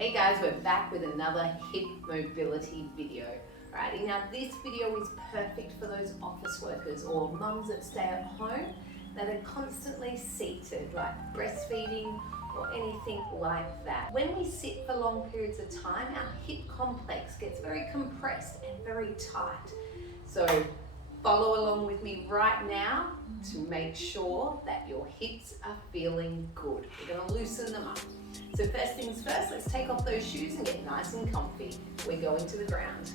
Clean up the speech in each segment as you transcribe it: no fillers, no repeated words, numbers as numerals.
Hey guys, we're back with another hip mobility video. Alrighty, now this video is perfect for those office workers or mums that stay at home that are constantly seated, like breastfeeding or anything like that. When we sit for long periods of time, our hip complex gets very compressed and very tight. So follow along with me right now to make sure that your hips are feeling good. We're going to loosen them up. So first things first, let's take off those shoes and get nice and comfy. We're going to the ground.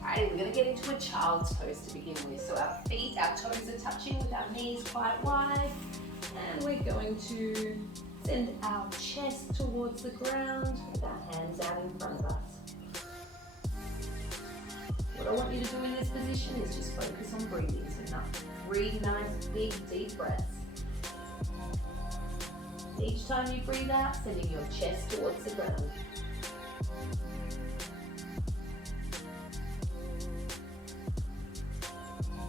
Alright, we're going to get into a child's pose to begin with. So our feet, our toes are touching with our knees quite wide. And we're going to send our chest towards the ground with our hands out in front of us. What I want you to do in this position is just focus on breathing. So now, 3 nice, big, deep breaths. Each time you breathe out, sending your chest towards the ground.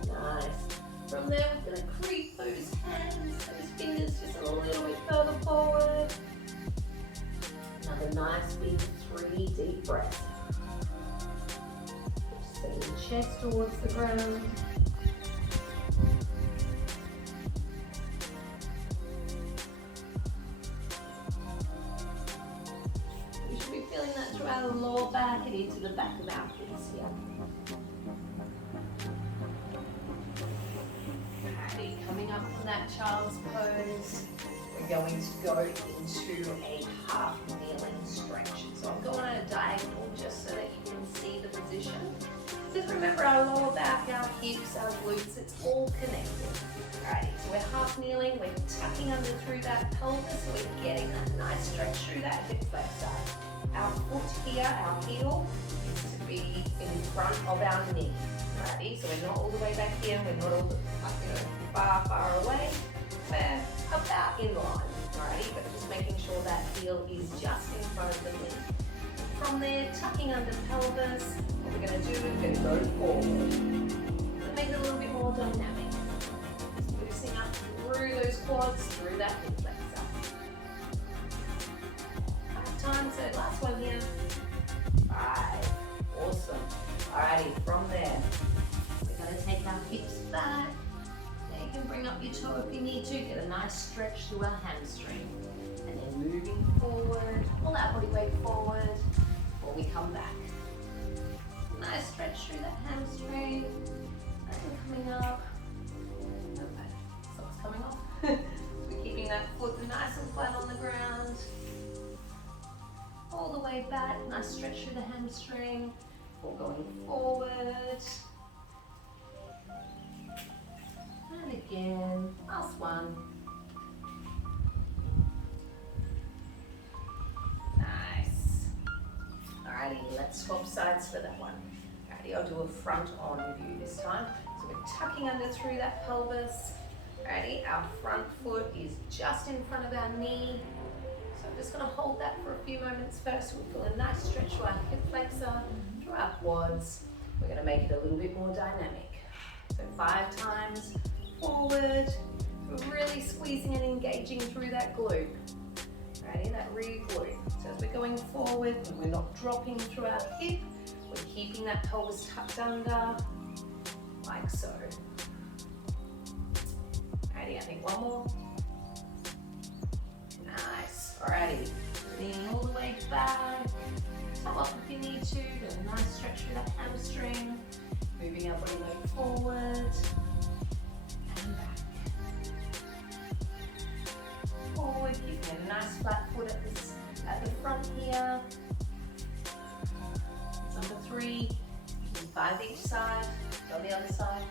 Nice. From there, we're going to creep those hands, those fingers just a little bit further forward. Another nice big 3 deep breaths. Sending chest towards the ground. Feeling that through our lower back and into the back of our hips here. Okay, coming up from that child's pose, we're going to go into a half kneeling stretch. So I'm going at a diagonal just so that you can see the position. Just remember our lower back, our hips, our glutes, it's all connected. Alrighty, so we're half kneeling, we're tucking under through that pelvis, so we're getting that nice stretch through that hip flexor. Our foot here, our heel, is to be in front of our knee. Alrighty, so we're not all the way back here, we're not all the, far away. We're about in line, alrighty, but just making sure that heel is just in front of the knee. From there, tucking under pelvis, what we're going to do, we're going to go forward. To make it a little bit more dynamic. Loosening up through those quads, through that hip flexor. Time, so last one here. 5. Awesome. Alrighty, from there, we're going to take our hips back. Now you can bring up your toe if you need to. Get a nice stretch through our hamstring. And then moving forward, pull that body weight forward before we come back. Nice stretch through that hamstring. And coming up. Okay, socks coming off. We're keeping that foot nice and flat on the ground. All the way back, nice stretch through the hamstring, or going forward. And again, last one. Nice. Alrighty, let's swap sides for that one. Alrighty, I'll do a front on view this time. So we're tucking under through that pelvis. Alrighty, our front foot is just in front of our knee. So I'm just going to hold that for a few moments first. We'll feel a nice stretch through our hip flexor, through our quads. We're going to make it a little bit more dynamic. So 5 times forward. We're really squeezing and engaging through that glute. Ready? That rear glute. So as we're going forward, we're not dropping through our hip. We're keeping that pelvis tucked under, like so. Ready? I think one more. Nice. Alrighty, leaning all the way back, come up if you need to, get a nice stretch through that hamstring, moving our body weight forward, and back. Forward, keeping a nice flat foot at the front here. Number 3, 5 each side, on the other side,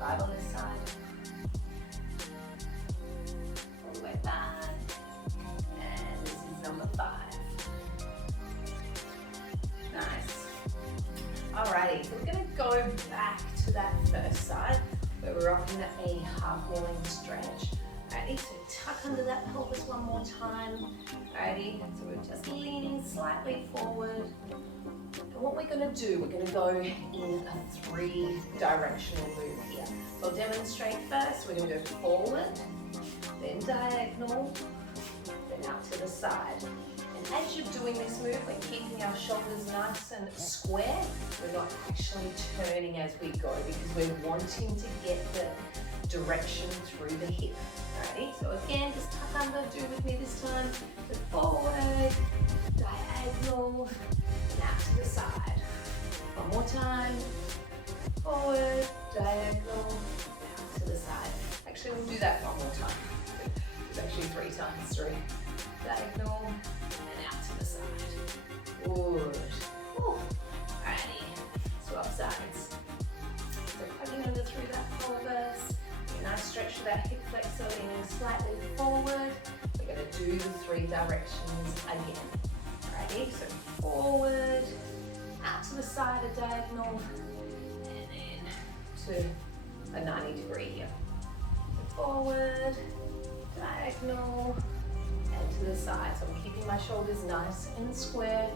5 on this side. All the way back. Number 5. Nice. Alrighty, so we're going to go back to that first side where we're up in a half kneeling stretch. Alrighty, so tuck under that pelvis one more time. Alrighty, so we're just leaning slightly forward. And what we're going to do, we're going to go in a 3-directional move here. I'll demonstrate first. We're going to go forward, then diagonal, then and out to the side. And as you're doing this move, we're keeping our shoulders nice and square. We're not actually turning as we go because we're wanting to get the direction through the hip. Alrighty, so again, just tuck under, do with me this time. So forward, diagonal, and out to the side. One more time. Forward, diagonal, out to the side. Actually, we'll do that one more time. It's actually 3 times. 3. Diagonal, and out to the side. Good. Alrighty, swap sides. So plugging under through that pelvis. Nice stretch for that hip flexor, leaning slightly forward. We're going to do the 3 directions again. Alrighty, so forward, out to the side, a diagonal, and then to a 90-degree here. So forward, diagonal, and to the side. So I'm keeping my shoulders nice and square.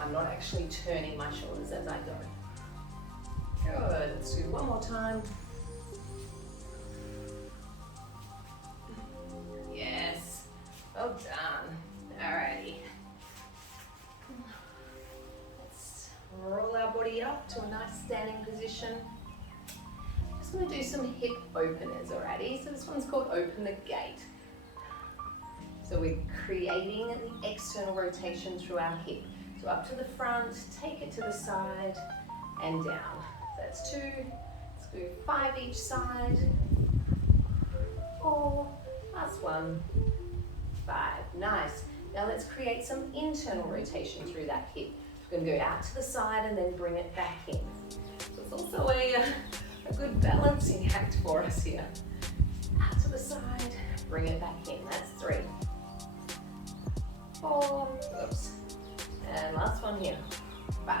I'm not actually turning my shoulders as I go. Good, let's do one more time. Yes, well done. Alrighty. Let's roll our body up to a nice standing position. Just going to do some hip openers, alrighty? So this one's called open the gate. So we're creating the external rotation through our hip. So up to the front, take it to the side, and down. So that's 2. Let's do 5 each side. 4. Last 1, 5, nice. Now let's create some internal rotation through that hip. We're going to go out to the side and then bring it back in. So it's also a good balancing act for us here. Out to the side, bring it back in. That's 3, 4, oops. And last one here, 5.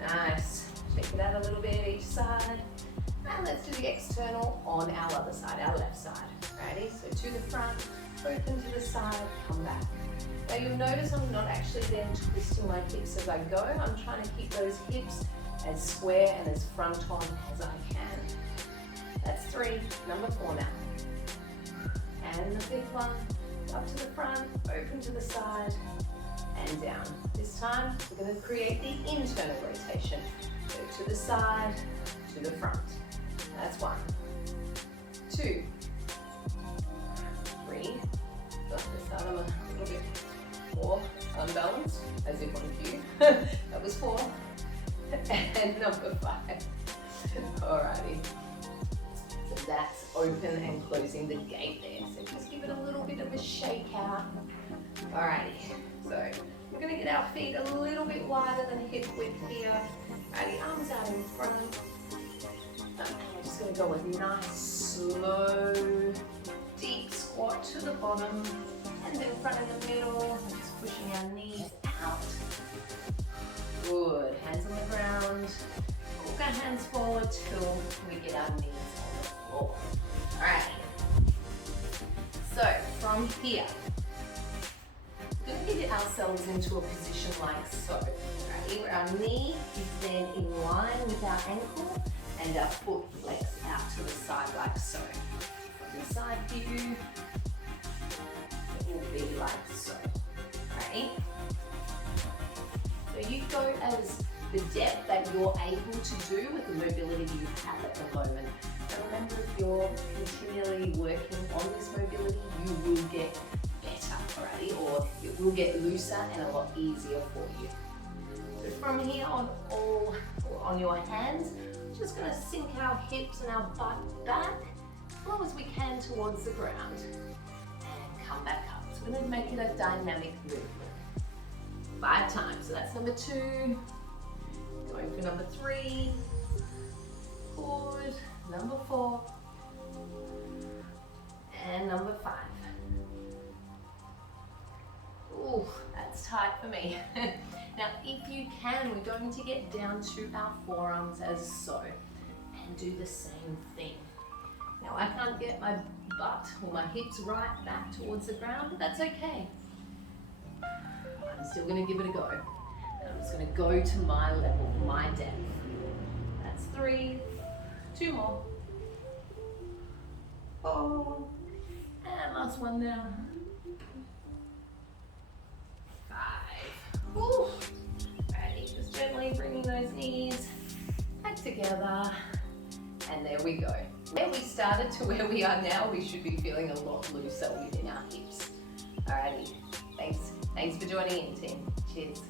Nice. Shake it out a little bit each side. And let's do the external on our other side, our left side. Alrighty, so to the front, open to the side, come back. Now you'll notice I'm not actually then twisting my hips as I go. I'm trying to keep those hips as square and as front on as I can. That's 3, number 4 now. And the 5th one, up to the front, open to the side, and down. This time, we're going to create the internal rotation. So to the side, to the front. That's 1, 2, 3. Got this side, I'm a little bit more unbalanced, as if on cue. That was 4. And number 5. Alrighty. So that's open and closing the gate there. So just give it a little bit of a shake out. Alrighty. So we're going to get our feet a little bit wider than hip width here. Alrighty, arms out in front. I'm just going to go with nice, slow, deep squat to the bottom. Hands in front in the middle. I'm just pushing our knees out. Good. Hands on the ground. Walk our hands forward till we get our knees on the floor. Alright. So from here, we're going to get ourselves into a position like so. Alright, where our knee is then in line with our ankle and our foot flex out to the side like so. From the side view, it will be like so. Alright. So you go as the depth that you're able to do with the mobility you have at the moment. But remember, if you're continually working on this mobility, you will get better, alrighty, or it will get looser and a lot easier for you. So from here on your hands, we're just going to sink our hips and our butt back as low as we can towards the ground and come back up. So we're going to make it a dynamic movement. 5 times. So that's number 2. Going for number 3. Forward. Number 4. And number 5. Ooh, that's tight for me. Now, if you can, we're going to get down to our forearms as so, and do the same thing. Now, I can't get my butt or my hips right back towards the ground, but that's okay. I'm still going to give it a go. And I'm just going to go to my level, my depth. That's 3. 2 more. 4. And last one now. Ooh. Alrighty, just gently bringing those knees back together. And there we go. Where we started to where we are now, we should be feeling a lot looser within our hips. Alrighty, thanks for joining in, team. Cheers.